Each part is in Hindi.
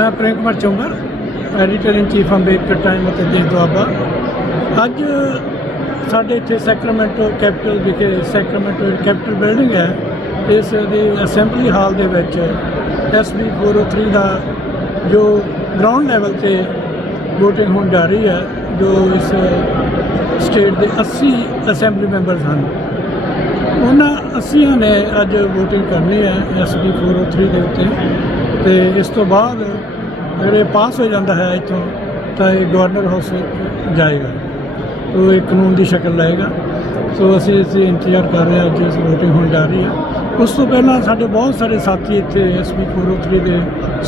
मैं Prem Kumar Chaunger, editor in chief Ambedkar time ਅਤੇ ਦੇਸ਼ ਦੁਆਬਾ। ਅੱਜ ਸਾਡੇ ਇੱਥੇ ਸੈਕਰਾਮੈਂਟੋ ਕੈਪੀਟਲ ਵਿਖੇ ਸੈਕਰਾਮੈਂਟੋ ਕੈਪੀਟਲ ਬਿਲਡਿੰਗ ਹੈ, ਇਸ ਦੀ ਅਸੈਂਬਲੀ ਹਾਲ ਦੇ ਵਿੱਚ SB 403 ਦਾ ਜੋ ਗਰਾਊਂਡ ਲੈਵਲ 'ਤੇ ਵੋਟਿੰਗ ਹੋਣ ਜਾ ਰਹੀ ਹੈ। ਜੋ ਇਸ ਸਟੇਟ ਦੇ 80 ਅਸੈਂਬਲੀ ਮੈਂਬਰਸ ਹਨ, ਉਹਨਾਂ 80 ਨੇ ਅੱਜ ਵੋਟਿੰਗ ਕਰਨੀ ਹੈ SB 403 ਦੇ ਉੱਤੇ। ਅਤੇ ਇਸ ਤੋਂ ਬਾਅਦ ਅਗਰ ਇਹ ਪਾਸ ਹੋ ਜਾਂਦਾ ਹੈ ਇੱਥੋਂ ਤਾਂ ਇਹ ਗਵਰਨਰ ਹਾਊਸ ਵਿੱਚ ਜਾਏਗਾ, ਉਹ ਇੱਕ ਕਾਨੂੰਨ ਦੀ ਸ਼ਕਲ ਲਏਗਾ। ਸੋ ਅਸੀਂ ਇੰਤਜ਼ਾਰ ਕਰ ਰਹੇ ਹਾਂ, ਅੱਜ ਇਸ ਵੋਟਿੰਗ ਹੋਣ ਜਾ ਰਹੀ ਹੈ। ਉਸ ਤੋਂ ਪਹਿਲਾਂ ਸਾਡੇ ਬਹੁਤ ਸਾਰੇ ਸਾਥੀ ਇੱਥੇ SB 403 ਦੇ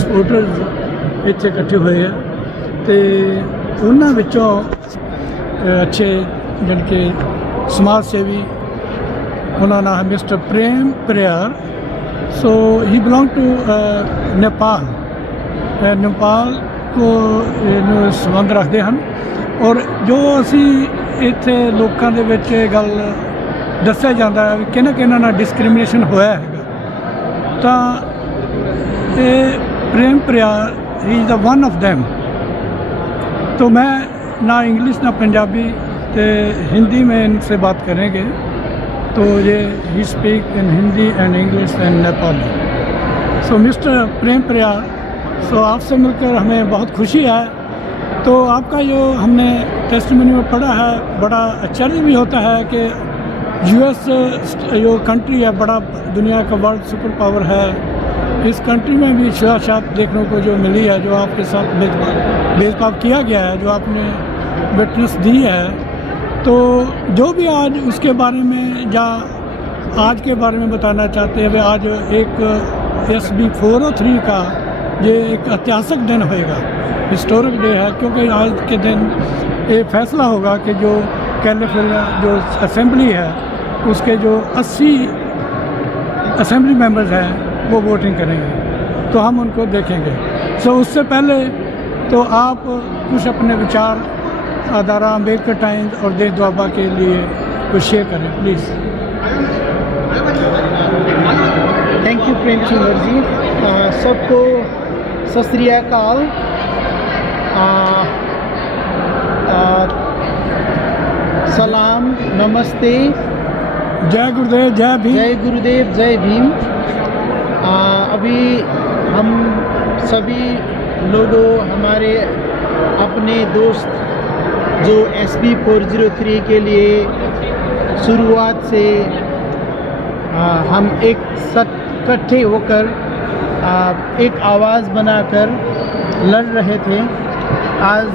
ਸਪੋਰਟਰਸ ਇੱਥੇ ਇਕੱਠੇ ਹੋਏ ਆ, ਅਤੇ ਉਹਨਾਂ ਵਿੱਚੋਂ ਅੱਛੇ ਜਾਣੀ ਕਿ ਸਮਾਜ ਸੇਵੀ, ਉਹਨਾਂ ਦਾ ਨਾਮ ਹੈ mister Prem Priyar. So he belong to Nepal. Nepal को ਸੰਬੰਧ ਰੱਖਦੇ ਹਨ। ਔਰ ਜੋ ਅਸੀਂ ਇੱਥੇ ਲੋਕਾਂ ਦੇ ਵਿੱਚ ਇਹ ਗੱਲ ਦੱਸਿਆ ਜਾਂਦਾ ਹੈ ਵੀ ਕਿਹਨਾਂ ਨਾਲ ਡਿਸਕ੍ਰਿਮੀਨੇਸ਼ਨ ਹੋਇਆ ਹੈਗਾ, ਤਾਂ ਇਹ Prem Priyar he is the one of them. तो मैं ना इंग्लिश ना पंजाबी तो हिंदी में इनसे बात करेंगे। तो ये he speak in Hindi and English and Nepali. So mister Prem Priyar, so आपसे मिलकर हमें बहुत खुशी है। तो आपका जो हमने टेस्टिमनी में पढ़ा है, बड़ा आश्चर्य भी होता है कि US जो कंट्री है, बड़ा दुनिया का वर्ल्ड सुपर पावर है, इस कंट्री में भी छुआछूत देखने को जो मिली है, जो आपके साथ भेदभाव किया गया है, जो आपने विटनेस दी है। तो जो भी आज उसके बारे में या आज के बारे में बताना चाहते हैं, वे आज एक SB 403 का ये एक ऐतिहासिक दिन होएगा, हिस्टोरिक डे है, क्योंकि आज के दिन ये फैसला होगा कि जो कैलिफोर्निया जो असेंबली है उसके जो 80 असेंबली मेंबर्स हैं वो वोटिंग करेंगे, तो हम उनको देखेंगे। सो उससे पहले तो आप कुछ अपने विचार अदारा अम्बेडकर टाइम्स और देश दुआबा के लिए कुछ शेयर करें please. Thank you Prem Chandra ji. सबको सत श्री अकाल। सलाम, नमस्ते, जय गुरुदेव, जय भीम। जय गुरुदेव, जय भीम। अभी हम सभी लोगों, हमारे अपने दोस्त जो SB 403 के लिए शुरुआत से हम एक साथ इकट्ठे होकर एक आवाज़ बनाकर लड़ रहे थे। आज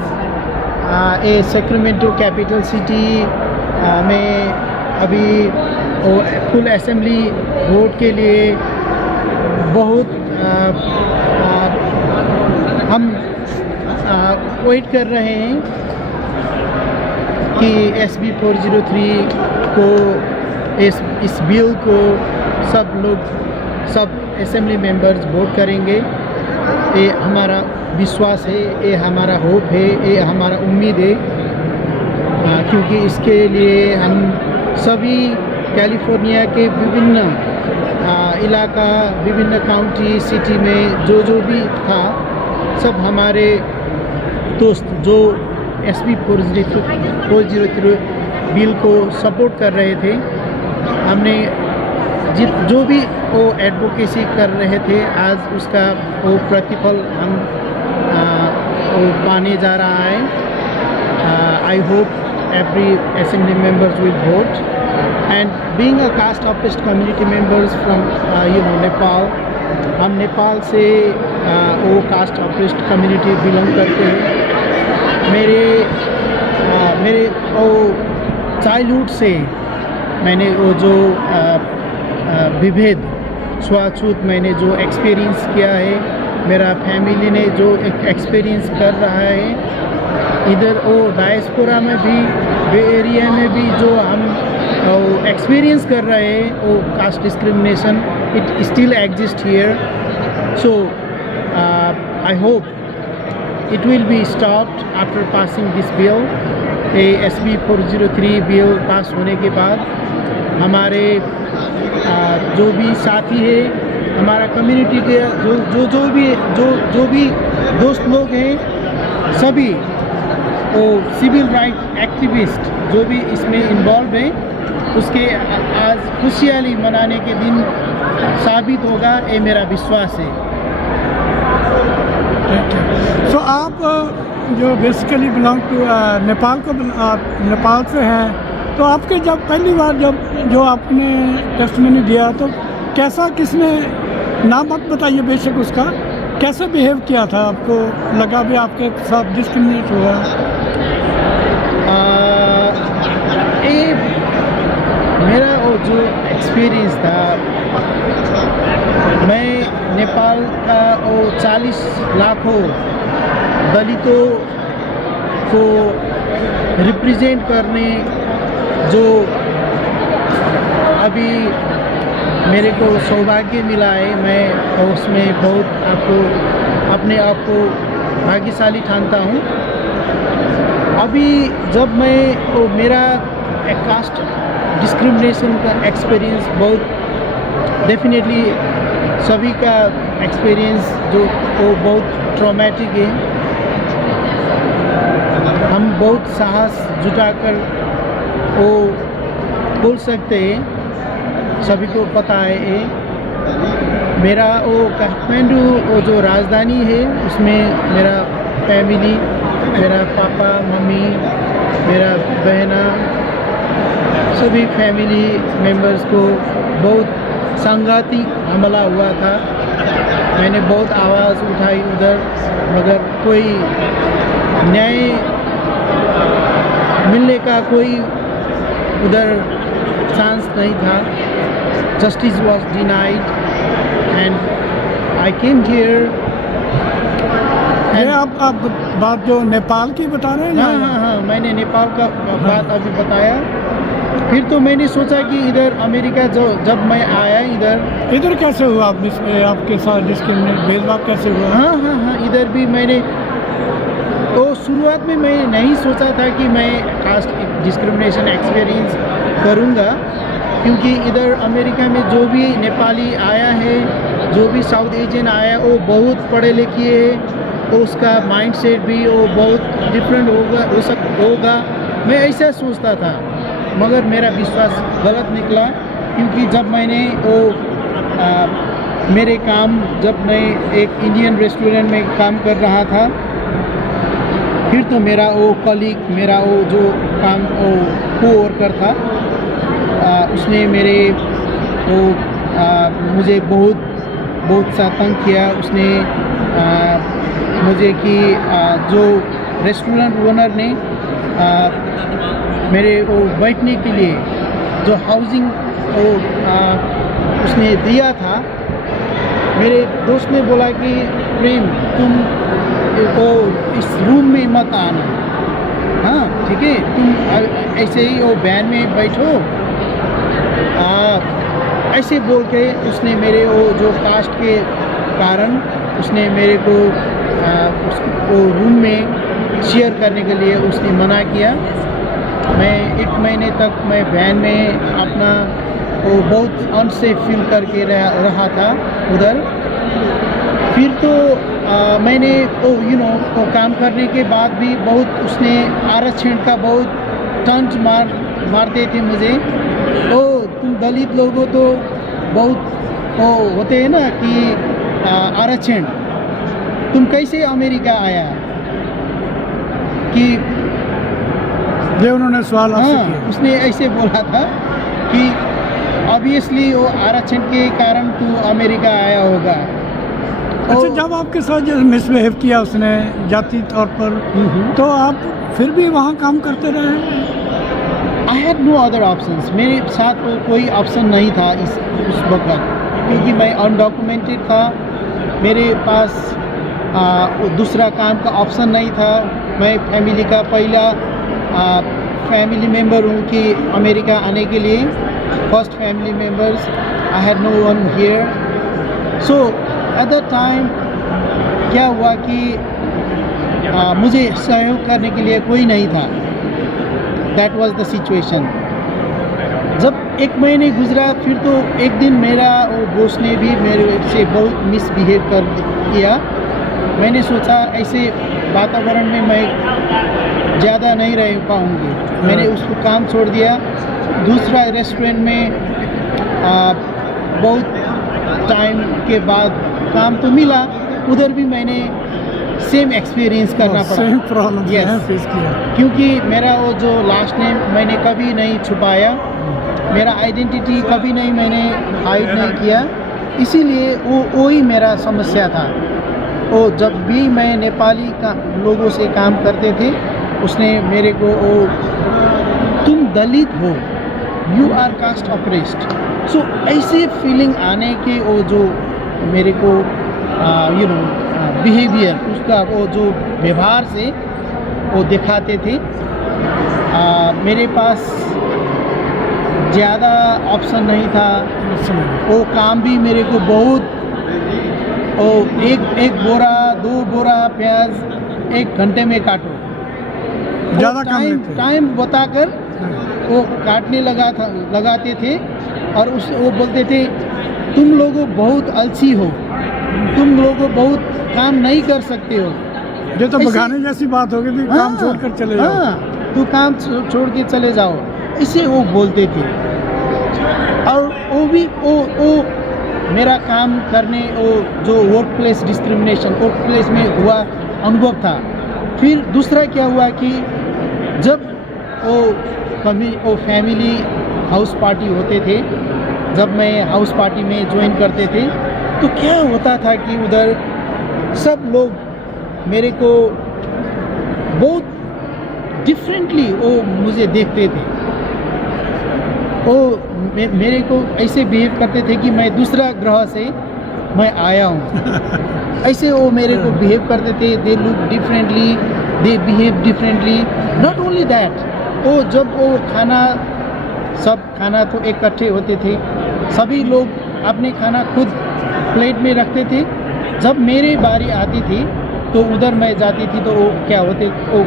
ये सैक्रामेंटो कैपिटल सिटी में अभी फुल असेंबली वोट के लिए बहुत हम वेट कर रहे हैं कि SB 403 को इस बिल को सब लोग, सब असेंबली मेंबर्स वोट करेंगे। ये हमारा विश्वास है, ये हमारा होप है, ये हमारा उम्मीद है, क्योंकि इसके लिए हम सभी कैलिफोर्निया के विभिन्न इलाका, विभिन्न काउंटी, सिटी में जो भी था, सब हमारे दोस्त जो SB 403 बिल को सपोर्ट कर रहे थे, हमने जो भी वो एडवोकेसी कर रहे थे, आज उसका वो प्रतिफल हम वो पाने जा रहा है। I hope every assembly members will vote, and being a caste oppressed community members from Nepal, हम नेपाल से वो कास्ट ऑपरेस्ट कम्युनिटी बिलोंग करते हैं। मेरे वो चाइल्डहुड से मैंने वो जो विभेद छुआछूत मैंने जो एक्सपीरियंस किया है, मेरा फैमिली ने जो एक एक्सपीरियंस कर रहा है, इधर वो डायस्पोरा में भी, बे एरिया में भी जो हम एक्सपीरियंस कर रहे हैं, वो caste discrimination it still exists here. So I hope it will be stopped after passing this bill. SB 403 bill pass होने के बाद हमारे जो भी साथी है, हमारा कम्युनिटी के जो भी दोस्त लोग हैं सभी वो सिविल राइट एक्टिविस्ट जो भी इसमें इन्वॉल्व हैं उसके आज खुशहाली मनाने के दिन साबित होगा, ये मेरा विश्वास है। सो आप जो बेसिकली बिलोंग टू नेपाल को आप नेपाल से हैं, तो आपके जब पहली बार जब जो आपने टेस्टमनी दिया तो कैसा, किसने नाम मत बताइए बेशक उसका, कैसे बिहेव किया था? आपको लगा भी आपके साथ डिस्क्रिमिनेट हुआ? ये मेरा वो जो एक्सपीरियंस था, मैं नेपाल का वो 40 लाखों दलितों को रिप्रेजेंट करने जो अभी मेरे को सौभाग्य मिला है, मैं उसमें बहुत अपने आप को भाग्यशाली ठानता हूँ। अभी जब मैं वो मेरा कास्ट डिस्क्रिमिनेशन का एक्सपीरियंस बहुत डेफिनेटली सभी का एक्सपीरियंस जो वो बहुत ट्रॉमेटिक है। हम बहुत साहस जुटाकर वो बोल सकते हैं, सभी को पता है ये। मेरा वो काठमांडू वो जो राजधानी है उसमें मेरा फैमिली, मेरा पापा मम्मी, मेरा बहना, सभी फैमिली मेंबर्स को बहुत संघाती हमला हुआ था। मैंने बहुत आवाज़ उठाई उधर, मगर कोई न्याय मिलने का कोई उधर चांस नहीं था। Justice was denied and I came here. ये आप बात जो नेपाल की बता रहे हैं? हाँ, मैंने नेपाल का बात अभी बताया। फिर तो मैंने सोचा कि इधर अमेरिका जब मैं आया इधर कैसे हुआ आप इसमें, आपके साथ डिस्क्रिमिनेट भेदभाव कैसे हुआ? हाँ, इधर भी मैंने तो शुरुआत में मैं नहीं सोचा था कि मैं कास्ट डिस्क्रिमिनेशन एक्सपीरियंस करूँगा, क्योंकि इधर अमेरिका में जो भी नेपाली आया है, जो भी साउथ एशियन आया है, वो बहुत पढ़े लिखे है, तो उसका माइंडसेट भी वो बहुत डिफरेंट होगा। मैं ऐसा सोचता था, मगर मेरा विश्वास गलत निकला, क्योंकि जब मैंने वो मेरे काम, जब मैं एक इंडियन रेस्टोरेंट में काम कर रहा था, फिर तो मेरा वो कलीग, मेरा वो जो काम वो कोवर्कर था, उसने मेरे वो मुझे बहुत सा तंग किया। उसने मुझे कि जो रेस्टोरेंट ओनर ने मेरे वो बैठने के लिए जो हाउसिंग वो उसने दिया था, मेरे दोस्त ने बोला कि प्रेम तुम वो इस रूम में मत आना, हाँ ठीक है, तुम ऐसे ही वो वैन में बैठो, ऐसे बोल के उसने मेरे वो जो कास्ट के कारण उसने मेरे को वो रूम में शेयर करने के लिए उसने मना किया। मैं 1 महीने तक मैं वैन में अपना वो बहुत अनसेफ फील करके रहा था उधर। फिर तो मैंने वो काम करने के बाद भी बहुत उसने आरक्षण का बहुत टंट मारते थे मुझे। तो तुम दलित लोगों तो बहुत वो होते हैं ना कि आरक्षण, तुम कैसे अमेरिका आया, कि ये उन्होंने सवाल आपसे किया। उसने ऐसे बोला था कि ऑब्वियसली वो आरक्षण के कारण तू अमेरिका आया होगा। अच्छा, जब आपके साथ जो मिसबिहेव किया उसने जाति तौर पर, तो आप फिर भी वहाँ काम करते रहे? I had no other options. मेरे साथ कोई ऑप्शन नहीं था उस वक्त, क्योंकि मैं अनडॉक्यूमेंटेड था, मेरे पास दूसरा काम का ऑप्शन नहीं था। मैं फैमिली का पहला फैमिली मेम्बर हूँ कि अमेरिका आने के लिए, first family members. I had no one here. So at that time क्या हुआ कि मुझे सहयोग करने के लिए कोई नहीं था। That was the situation. जब 1 महीने गुजरा, फिर तो एक दिन मेरा वो बॉस ने भी मेरे से बहुत मिसबिहेव कर किया। मैंने सोचा ऐसे वातावरण में मैं ज़्यादा नहीं रह पाऊँगी, मैंने उसको काम छोड़ दिया। दूसरा रेस्टोरेंट में बहुत टाइम के बाद काम तो मिला, उधर भी मैंने सेम एक्सपीरियंस करना पड़ा। सेम प्रॉब्लम फेस किया, क्योंकि मेरा वो जो लास्ट नेम मैंने कभी नहीं छुपाया, मेरा आइडेंटिटी कभी नहीं मैंने हाइड नहीं किया, इसीलिए वो ही मेरा समस्या था। वो जब भी मैं नेपाली का लोगों से काम करते थे, उसने मेरे को वो तुम दलित हो, यू आर कास्ट ऑपरेस्ड, सो ऐसे फीलिंग आने के वो जो मेरे को बिहेवियर, उसका वो जो व्यवहार से वो दिखाते थे। मेरे पास ज़्यादा ऑप्शन नहीं था, वो काम भी मेरे को बहुत, ओ एक बोरा 2 बोरा प्याज 1 घंटे में काटो, ज़्यादा टाइम बताकर वो काटने लगाते थे। और वो बोलते थे तुम लोगों बहुत आलसी हो, तुम लोगों बहुत काम नहीं कर सकते हो। ये तो भगाने जैसी बात होगी कि काम छोड़कर चले जाओ। हाँ, तू काम छोड़ के चले जाओ, इसे वो बोलते थे। और वो मेरा काम करने, वो जो work place discrimination work place में हुआ अनुभव था। फिर दूसरा क्या हुआ कि जब वो फैमिली हाउस पार्टी होते थे, जब मैं हाउस पार्टी में ज्वाइन करते थे, तो क्या होता था कि उधर सब लोग मेरे को बहुत डिफरेंटली वो मुझे देखते थे। वो मेरे को ऐसे बिहेव करते थे कि मैं दूसरा ग्रह से मैं आया हूँ। ऐसे वो मेरे को बिहेव करते थे। They look differently, they behave differently. Not only that, वो जब वो सब खाना तो इकट्ठे होते थे, सभी लोग अपने खाना खुद प्लेट में रखते थे। जब मेरी बारी आती थी तो उधर मैं जाती थी तो वो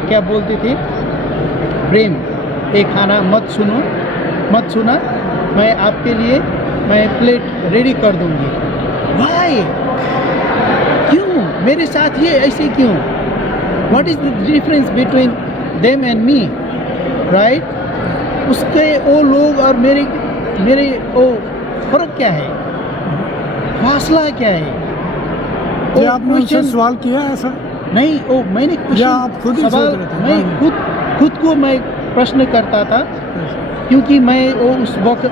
क्या बोलते थे, प्रेम ये खाना मत सुना, मैं आपके लिए मैं प्लेट रेडी कर दूंगी। वाई, क्यों मेरे साथ ये ऐसे क्यों? What is the difference between them and me, right? उसके वो लोग और मेरे वो फर्क क्या है, फासला क्या है? ये आपने उनसे सवाल किया ऐसा? नहीं, वो मैंने कुछ आप खुद ही सोच रहे थे? मैं खुद को मैं प्रश्न करता था, क्योंकि मैं वो उस वक्त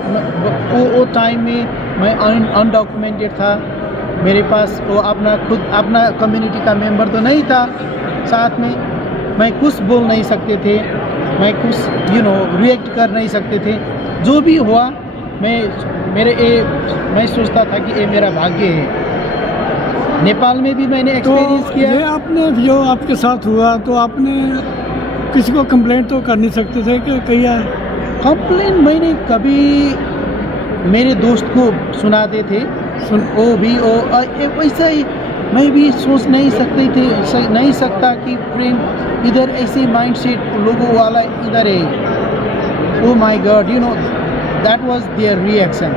वो टाइम में मैं अनडॉक्यूमेंटेड था। मेरे पास वो अपना कम्युनिटी का मेंबर तो नहीं था साथ में, मैं कुछ बोल नहीं सकते थे, मैं कुछ रिएक्ट कर नहीं सकते थे। जो भी हुआ मैं सोचता था कि ये मेरा भाग्य है। नेपाल में भी मैंने एक्सपीरियंस किया। ये आपने जो आपके साथ हुआ तो आपने किसी को कंप्लेंट तो कर नहीं सकते थे कि किया? कंप्लेंट मैंने कभी मेरे दोस्त को सुनाते थे, वो भी वैसा ही मैं भी सोच नहीं सकता कि प्रेम इधर ऐसे माइंडसेट लोगों वाला इधर है। Oh my God, that was their reaction.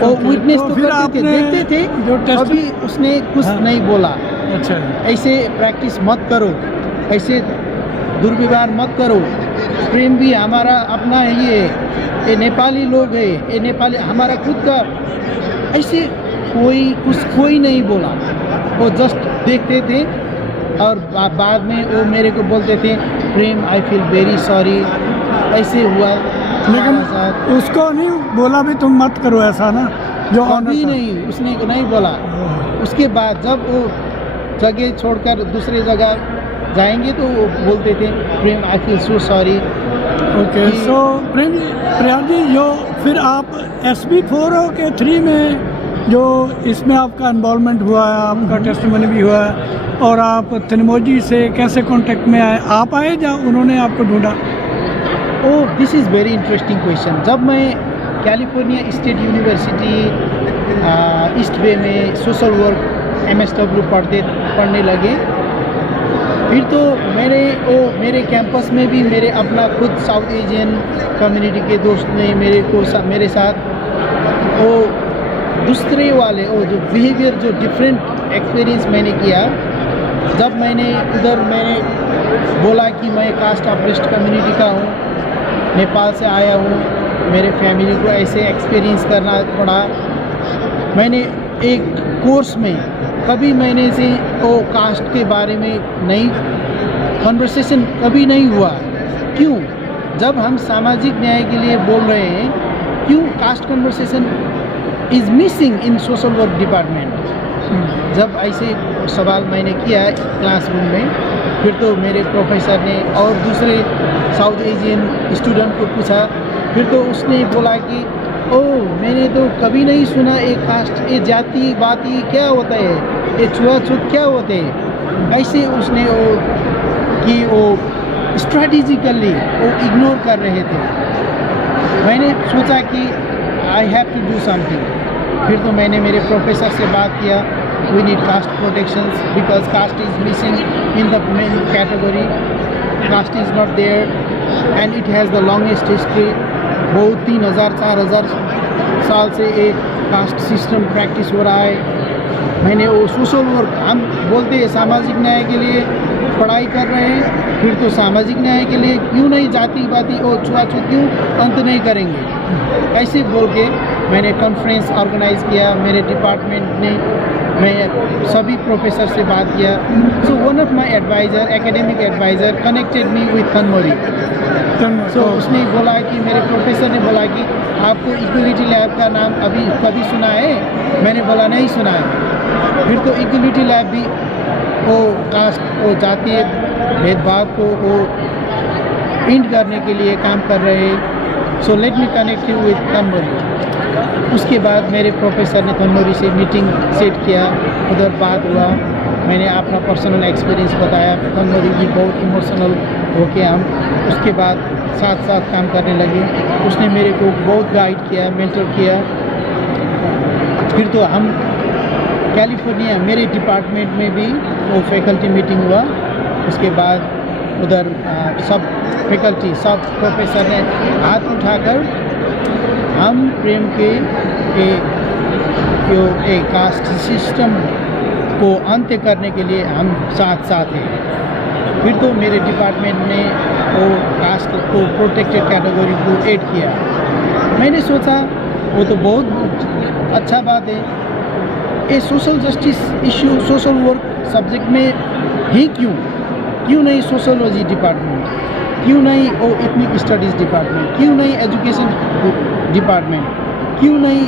वो विटनेस तो करते थे, देखते थे, अभी उसने कुछ नहीं बोला। अच्छा, ऐसे प्रैक्टिस मत करो, ऐसे दुर्व्यवहार मत करो, प्रेम भी हमारा अपना ही है, ये नेपाली लोग है, ये नेपाली हमारा खुद का। ऐसे कोई नहीं बोला, वो जस्ट देखते थे। और बाद में वो मेरे को बोलते थे, Prem I feel very sorry, ऐसे हुआ। लेकिन उसको नहीं बोला भी तुम मत करो ऐसा ना, जो अभी नहीं, उसने नहीं बोला। उसके बाद जब वो जगह छोड़कर दूसरे जगह जाएंगे तो वो बोलते थे, Prem I feel so sorry. Okay, so Priya ji, जो फिर आप SB4 के 3 में जो इसमें आपका इन्वॉल्वमेंट हुआ है, आपका टेस्टिमनी भी हुआ है, और आप तनिमोजी से कैसे कांटेक्ट में आए? आप आए या उन्होंने आपको ढूंढा? Oh, this is very interesting question. जब मैं California State University East Bay में सोशल वर्क MSW पढ़ने लगे, फिर तो मेरे कैंपस में भी मेरे अपना खुद साउथ एशियन कम्युनिटी के दोस्त ने मेरे साथ वो दूसरे वाले वो जो बिहेवियर, जो डिफरेंट एक्सपीरियंस मैंने किया, जब मैंने बोला कि मैं कास्ट ऑप्रेस्ड कम्युनिटी का हूँ, नेपाल से आया हूँ, मेरे फैमिली को ऐसे एक्सपीरियंस करना पड़ा। मैंने एक कोर्स में कभी मैंने से वो कास्ट के बारे में नहीं कन्वर्सेशन कभी नहीं हुआ। क्यों? जब हम सामाजिक न्याय के लिए बोल रहे हैं, क्यों caste conversation is missing in social work department? जब ऐसे सवाल मैंने किया क्लासरूम में, फिर तो मेरे प्रोफेसर ने और दूसरे साउथ एशियन स्टूडेंट को पूछा, फिर तो उसने बोला कि मैंने तो कभी नहीं सुना ये कास्ट, ये जाति बाती क्या होता है, ये छुआछूत क्या होते हैं। ऐसे उसने वो स्ट्रैटेजिकली वो इग्नोर कर रहे थे। मैंने सोचा कि I have to do something. फिर तो मैंने मेरे प्रोफेसर से बात किया, we need caste protections because caste is missing in the main category, caste is not there and it has the longest history. बहुत 3000-4000 साल से एक कास्ट सिस्टम प्रैक्टिस हो रहा है। मैंने वो सोशल वर्क, हम बोलते हैं सामाजिक न्याय के लिए पढ़ाई कर रहे हैं, फिर तो सामाजिक न्याय के लिए क्यों नहीं जाति बाती और छुआछूत क्यों अंत नहीं करेंगे? ऐसे बोल के मैंने कॉन्फ्रेंस ऑर्गेनाइज किया। मेरे डिपार्टमेंट ने, मैं सभी प्रोफेसर से बात किया। So one of my advisor, academic advisor connected me with Thenmozhi. So उसने बोला कि मेरे प्रोफेसर ने बोला कि आपको इक्वलिटी लैब का नाम अभी कभी सुना है? मैंने बोला नहीं सुना है। फिर तो इक्वलिटी लैब भी वो कास्ट, वो जातीय भेदभाव को वो एंड करने के लिए काम कर रहे हैं। So let me connect you with Thenmozhi. उसके बाद मेरे प्रोफेसर ने थनमोरी से मीटिंग सेट किया, उधर बात हुआ। मैंने अपना पर्सनल एक्सपीरियंस बताया। थनमोरी भी बहुत इमोशनल होके हम उसके बाद साथ साथ काम करने लगे। उसने मेरे को बहुत गाइड किया, मेंटर किया। फिर तो हम कैलिफोर्निया, मेरे डिपार्टमेंट में भी वो फैकल्टी मीटिंग हुआ। उसके बाद उधर सब फैकल्टी, सब प्रोफेसर ने हाथ उठाकर हम प्रेम के कास्ट सिस्टम को अंत्य करने के लिए हम साथ साथ हैं। फिर तो मेरे डिपार्टमेंट ने वो कास्ट को प्रोटेक्टेड कैटेगरी को ऐड किया। मैंने सोचा वो तो बहुत अच्छा बात है। ये social justice issue social work subject में ही क्यों नहीं सोशोलॉजी डिपार्टमेंट, क्यों नहीं वो इथनिक स्टडीज़ डिपार्टमेंट, क्यों नहीं एजुकेशन डिपार्टमेंट, क्यों नहीं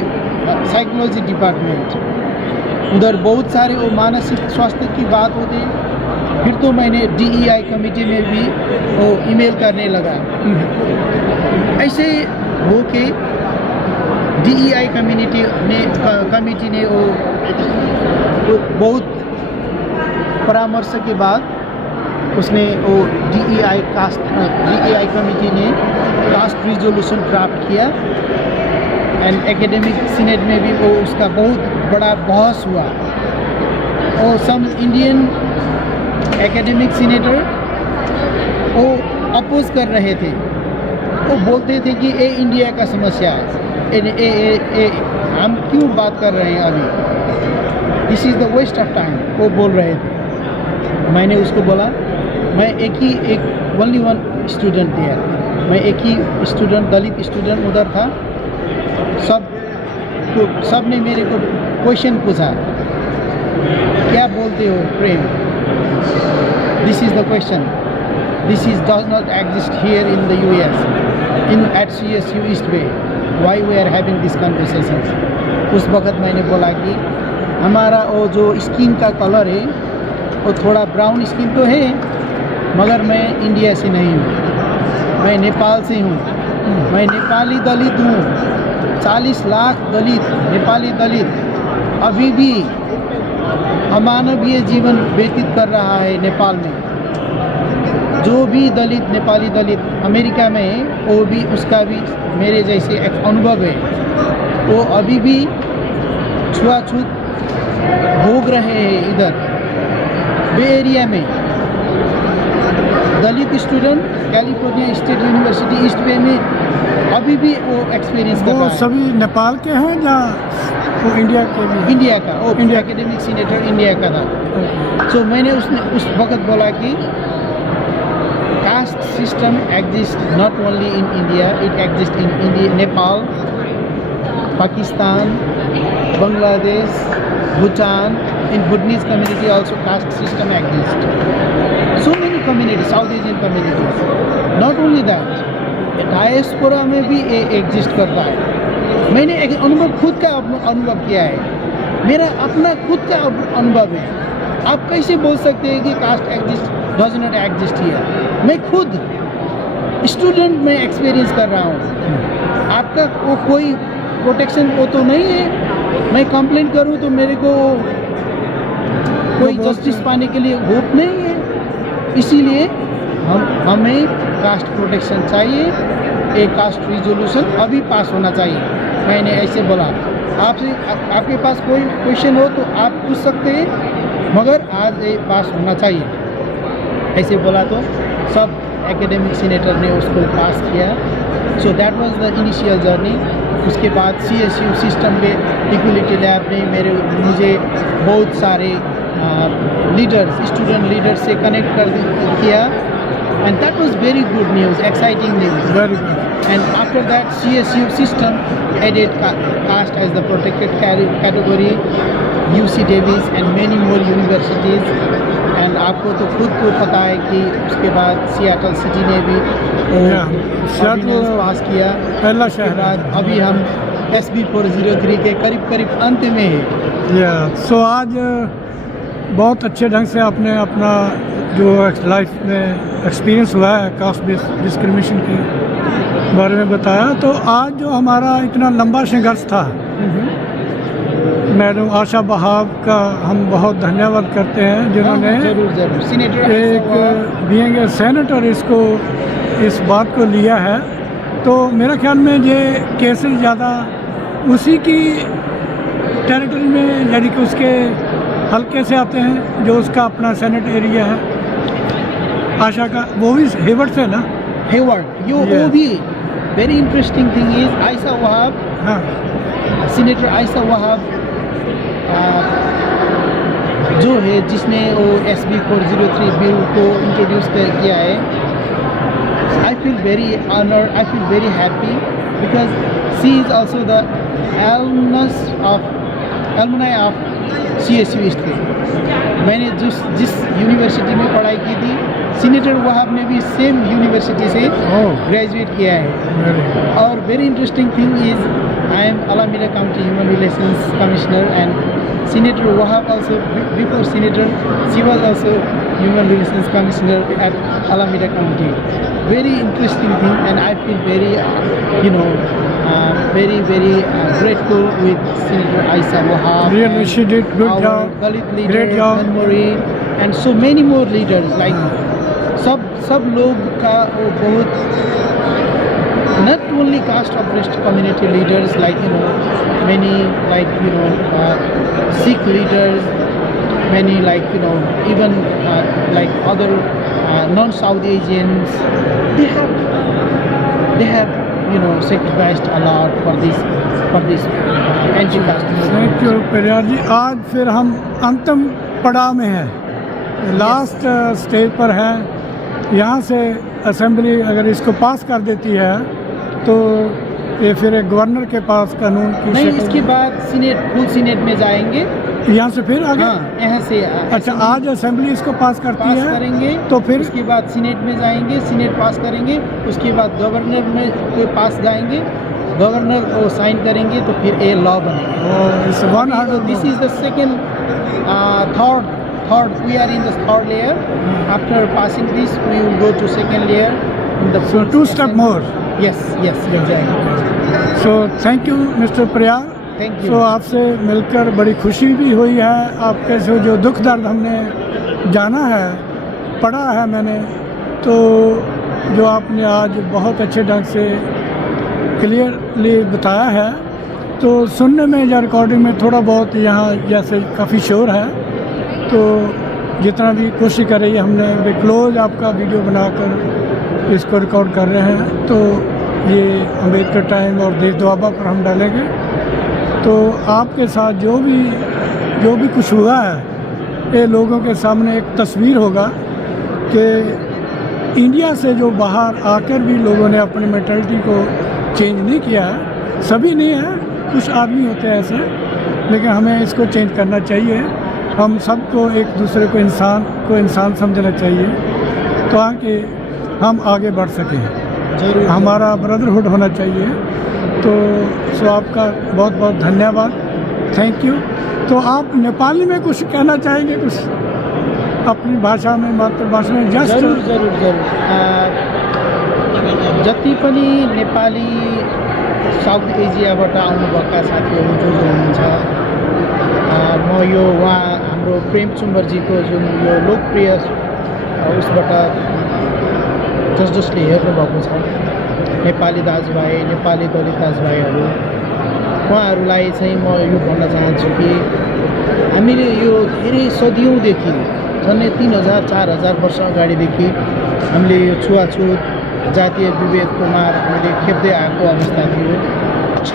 साइकोलॉजी डिपार्टमेंट? उधर बहुत सारे वो मानसिक स्वास्थ्य की बात होती। फिर तो मैंने DEI कमेटी में भी वो ईमेल करने लगा। ऐसे हो के DEI कमेटी ने वो बहुत परामर्श के बाद उसने वो DEI कमेटी ने कास्ट रिजोल्यूशन ड्राफ्ट किया एंड एकेडमिक सीनेट में भी वो उसका बहुत बड़ा बहस हुआ। और सम इंडियन एकेडमिक सीनेटर वो अपोज कर रहे थे। वो बोलते थे कि ये इंडिया का समस्या है, हम क्यों बात कर रहे हैं अभी, this is the waste of time, वो बोल रहे थे। मैंने उसको बोला, मैं ओनली वन स्टूडेंट दिया, मैं एक ही स्टूडेंट, दलित स्टूडेंट उधर था। सब ने मेरे को क्वेश्चन पूछा, क्या बोलते हो Prem? This is the question, this is does not exist here in the US, at CSU East Bay, why we are having this conversation. उस वक्त मैंने बोला कि हमारा वो जो स्किन का कलर है वो थोड़ा ब्राउन स्किन तो है, मगर मैं इंडिया से नहीं हूँ, मैं नेपाल से हूँ, मैं नेपाली दलित हूँ। 40 लाख दलित, नेपाली दलित अभी भी अमानवीय जीवन व्यतीत कर रहा है नेपाल में। जो भी दलित, नेपाली दलित अमेरिका में है, वो भी, उसका भी मेरे जैसे एक अनुभव है। वो अभी भी छुआछूत भोग रहे हैं इधर बे एरिया में। Dalit student California State University East Bay में अभी भी वो एक्सपीरियंस कर वो रहा है। सभी नेपाल के हैं या वो इंडिया के भी हैं? इंडिया का, वो इंडिया। एकेडमिक सीनेटर इंडिया का था। सो मैंने उस वक्त बोला कि caste system exist not only in India, it exist in India, Nepal, Pakistan, Bangladesh, Bhutan. In Bhutanese community also caste system exists. So many communities, South Asian communities. Not only that, diaspora में भी एग्जिस्ट करता है। मैंने एक अनुभव खुद का अनुभव किया है, मेरा अपना खुद का अनुभव है। आप कैसे बोल सकते हैं कि caste exist does not exist here? मैं खुद स्टूडेंट में एक्सपीरियंस कर रहा हूँ। आपका वो कोई प्रोटेक्शन वो तो नहीं है। मैं कंप्लेंट करूँ तो मेरे को कोई जस्टिस पाने के लिए होप नहीं है। इसीलिए हमें कास्ट प्रोटेक्शन चाहिए, एक कास्ट रिजोल्यूशन अभी पास होना चाहिए। मैंने ऐसे बोला। आपसे आपके पास कोई क्वेश्चन हो तो आप पूछ सकते हैं, मगर आज ये पास होना चाहिए। ऐसे बोला तो सब एकेडमिक सीनेटर ने उसको पास किया। So that was the initial journey. उसके बाद CSU सिस्टम में इक्वलिटी लैब ने मुझे बहुत सारे लीडर्स, स्टूडेंट लीडर्स से कनेक्ट किया, and that was very good news, exciting news. Very good. And after that CSU system added caste as the protected category, UC Davis and many more universities. And आपको तो खुद को पता है कि उसके बाद सियाटल सिटी ने भी ऑर्डिनेंस पास किया। पहला उसके शहर बाद अभी हम SB 403 के करीब अंत में है। सो आज बहुत अच्छे ढंग से आपने अपना जो लाइफ में एक्सपीरियंस हुआ है कास्ट बेस्ड डिस्क्रिमिनेशन के बारे में बताया। तो आज जो हमारा इतना लंबा संघर्ष था, मैडम आशा बहाव का हम बहुत धन्यवाद करते हैं, जिन्होंने जरूर सीनेटर एक बीइंग ए सेनेटर इसको इस बात को लिया है। तो मेरा ख्याल में ये केसेस ज़्यादा उसी की टेरिटरी में, यानी कि उसके हल्के से आते हैं जो उसका अपना सेनेट एरिया है। आशा का वो भी हेवर्ड से ना, हेवर्ड वो Yes. भी very interesting thing is Ayesha Wahab, हाँ सीनेटर आयशा वहाब जो है जिसने वो SB 403 बिल को इंट्रोड्यूस किया है। I feel very honoured, I feel very happy because she is also the alumni of CSU east के। मैंने जिस यूनिवर्सिटी में पढ़ाई की थी, सीनेटर वहाब ने भी सेम यूनिवर्सिटी से ग्रेजुएट किया है। और very interesting thing is I am Alameda County human relations commissioner and Senator Wahab also, before Senator, she was also Human Relations Commissioner at Alameda County. Very interesting thing, and I feel very, very grateful with Senator Aisha Wahab. Really, she did good our job. Dalit leader, Great job. Memory, and so many more leaders. Like सब लोग का वो बहुत not only caste oppressed community leaders, like many like Sikh leaders, many like even like other non-South Asians, they have sacrificed a lot for this anti-caste movement. Thank you Pariyar जी। आज फिर हम अंतिम पड़ाव में हैं, लास्ट स्टेज पर हैं। यहाँ से असेंबली अगर इसको पास कर देती है तो ये फिर एक गवर्नर के पास कानून की नहीं, शक्ल इसके बाद फुल सीनेट में जाएंगे। यहाँ से फिर आगे। हाँ, यहाँ से अच्छा, आज असेंबली इसको पास करती पास है करेंगे तो फिर उसके बाद सीनेट में जाएंगे, सीनेट पास करेंगे, उसके बाद गवर्नर में के पास जाएंगे, गवर्नर को साइन करेंगे तो फिर ये लॉ बनेगा। This is the second third we are in the third layer. After passing this we will go to second layer in the So 2 step more. yes exactly. So thank you mister Priyar. Thank you. So आपसे मिलकर बड़ी खुशी भी हुई है। आपके से जो दुख दर्द हमने जाना है, पढ़ा है मैंने, तो जो आपने आज बहुत अच्छे ढंग से क्लियरली बताया है, तो सुनने में या रिकॉर्डिंग में थोड़ा बहुत यहाँ जैसे काफ़ी शोर है, तो जितना भी कोशिश करी हमने क्लोज आपका वीडियो बनाकर इसको रिकॉर्ड कर रहे हैं। तो ये अम्बेडकर टाइम और देश दुआबा पर हम डालेंगे। तो आपके साथ जो भी कुछ हुआ है, ये लोगों के सामने एक तस्वीर होगा कि इंडिया से जो बाहर आकर भी लोगों ने अपनी मेंटालिटी को चेंज नहीं किया है। सभी नहीं है, कुछ आदमी होते हैं ऐसे, लेकिन हमें इसको चेंज करना चाहिए। हम सबको एक दूसरे को इंसान समझना चाहिए, तो आके हम आगे बढ़ सकें। जरूर हमारा ब्रदरहुड होना चाहिए। तो आपका बहुत बहुत धन्यवाद, थैंक यू। तो आप नेपाली में कुछ कहना चाहेंगे, कुछ अपनी भाषा में, मातृभाषा में? जरूर जरूर जरूर जति पनि नेपाली साउथ एसियाबाट आउनुभएका साथीहरू जो हुनुहुन्छ, म यो हाम्रो प्रेम सुम्बरजीको जुन यो लोकप्रिय उसबाट जसले हेर्नुभएको छ, नेपाली दाजुभाइ, नेपाली दलित दाजुभाइहरू, उहाँहरूलाई चाहिँ म यो भन्न चाहन्छु कि हामीले यो धेरै सदियौँदेखि, झन्डै 3000-4000 वर्ष अगाडिदेखि हामीले यो छुवाछुत, जातीय विभेदको मार हामीले खेप्दै आएको अवस्था छ।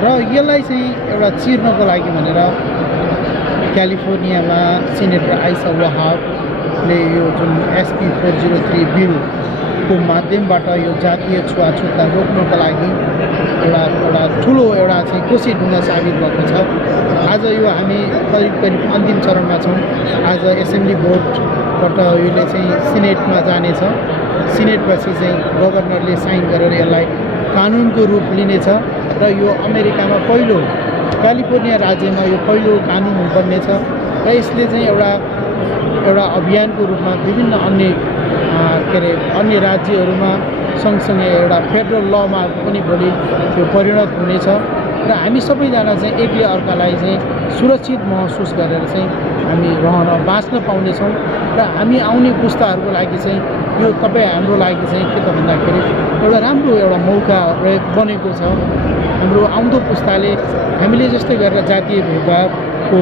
र यसलाई चाहिँ एउटा चिर्नको लागि भनेर क्यालिफोर्नियामा सिनेटर आइसा वहाबले यो जुन SB 403 बिलको माध्यमबाट यो जातीय छुवाछुतलाई रोक्नको लागि एउटा ठुलो चाहिँ कोसी ढुङ्गा साबित भएको छ। आज यो हामी करिब अन्तिम चरणमा छौँ। आज एसेम्ब्ली बोर्डबाट यसले चाहिँ सिनेटमा जानेछ। सिनेटपछि चाहिँ गभर्नरले साइन गरेर यसलाई कानुनको रूप लिनेछ र यो अमेरिकामा पहिलो, क्यालिफोर्निया राज्यमा यो पहिलो कानुन बन्नेछ। र यसले चाहिँ एउटा अभियानको रूपमा विभिन्न अन्य राज्यहरूमा सँगसँगै एउटा फेडरल लमा पनि भोलि त्यो परिणत हुनेछ। र हामी सबैजना चाहिँ एकले अर्कालाई चाहिँ सुरक्षित महसुस गरेर चाहिँ हामी बाँच्न पाउनेछौँ। र हामी आउने पुस्ताहरूको लागि चाहिँ यो हाम्रो लागि चाहिँ के त भन्दाखेरि एउटा मौका बनेको छ। हाम्रो आउँदो पुस्ताले हामीले जस्तै गरेर जातीय भेदभावको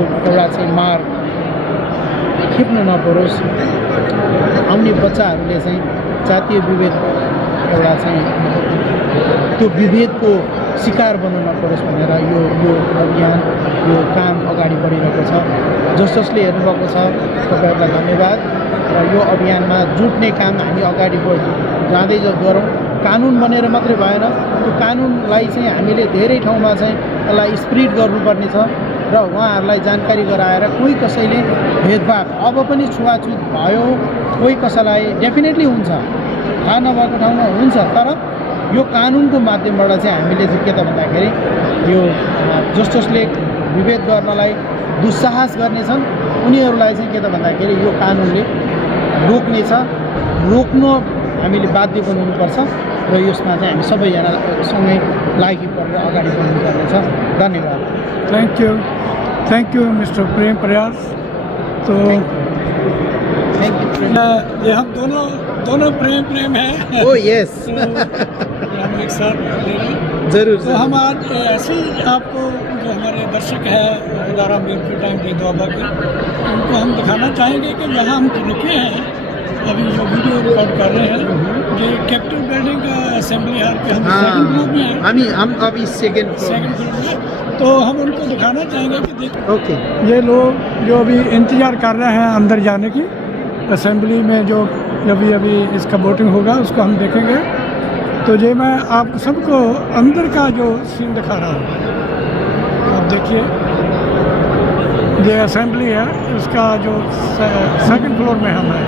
चाहिँ मार खेप्न नपरोस्, आउने बच्चाहरूले चाहिँ जातीय विभेद चाहिँ त्यो विभेदको शिकार बन्न नपरोस् भनेर यो अभियान, यो काम अगाडि बढिरहेको छ। जसले हेर्नुभएको छ तपाईँहरूलाई धन्यवाद। र यो अभियानमा जुट्ने काम हामी अगाडि जाँदै गरौँ। कानुन बनेर मात्रै भएन, त्यो कानुनलाई चाहिँ हामीले धेरै ठाउँमा चाहिँ यसलाई स्प्रिड गर्नुपर्ने छ र उहाँहरूलाई जानकारी गराएर कोही कसैले भेदभाव अब पनि छुवाछुत भयो, कोही कसैलाई डेफिनेटली हुन्छ, थाहा नभएको ठाउँमा हुन्छ, तर यो कानुनको माध्यमबाट चाहिँ हामीले चाहिँ के त भन्दाखेरि यो जसले विभेद गर्नलाई दुस्साहस गर्नेछन् उनीहरूलाई चाहिँ के त भन्दाखेरि यो कानुनले रोक्नेछ। रोक्न हामीले बाध्य बनाउनुपर्छ र यसमा चाहिँ हामी सबैजना सँगै लागि परेर अगाडि बढ्नुपर्नेछ। धन्यवाद। थैंक यू मिस्टर प्रेम प्रयास। तो थैंक यू। ये हम दोनों प्रेम है। ओ यस हम एक साथ जरूर। तो हम आज ऐसे ही आपको जो हमारे दर्शक हैं दारा अम्बेडकर टाइम के दुआबा के, उनको हम दिखाना चाहेंगे कि यहाँ हम रुके हैं, अभी जो वीडियो रिकॉर्ड कर रहे हैं, ये कैपिटल बिल्डिंग का असेंबली हॉल पे हम सेकंड फ्लोर में हैं। हम अभी सेकंड फ्लोर में, तो हम उनको दिखाना चाहेंगे कि देखो ओके, ये लोग जो अभी इंतज़ार कर रहे हैं अंदर जाने की, असेंबली में जो अभी इसका वोटिंग होगा उसको हम देखेंगे। तो ये मैं आप सबको अंदर का जो सीन दिखा रहा हूँ, आप देखिए ये असेंबली है, उसका जो सेकंड फ्लोर में हम हैं।